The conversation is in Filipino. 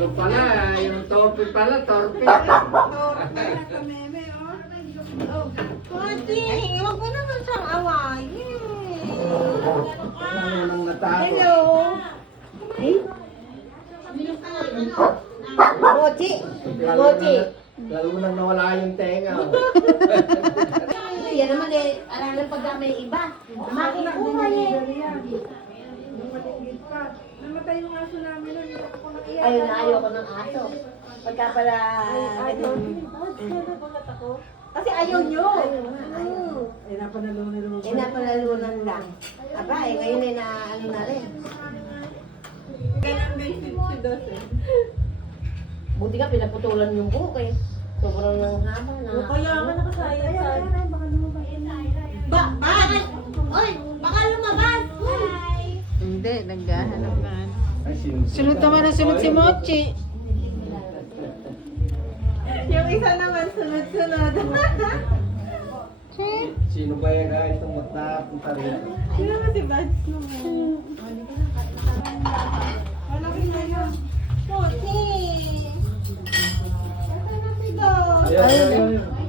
Ano pala, yung torpe pala, torpe. Pati, huwag mo naman siyang awayin. Ano nang natakot? Hello. Mochi. Mochi. Lalo nang nawala yung tenga. Yan naman eh, alam ng pagdamay ng iba. Makikuha eh. Namatay yung aso namin nun. Hindi ako nakiyak. Ayun na, ayoko ng aso. Pagka pala... Kasi ayaw nyo. Eh, napanalunan naman. Eh, napalalunan lang. Aba, eh, ngayon eh, na ano na rin. Ganun din si Dos eh. Buti nga, pinaputulan yung buhok eh. Sobrang nang haba na. Kaya nga nakasayang sa... Baka lumabas. Bakit? Oy, baka lumabas. Hindi, naghahanap na. Ay, Sunod naman ang sunod si Mochi. Yung isa naman sunod-sunod. Sino ba yan ay tumupunta rin? Sino ba si Bads naman? Wala ko na yun. Mochi. Ito na si Dos. Ayun, ayun, ayun.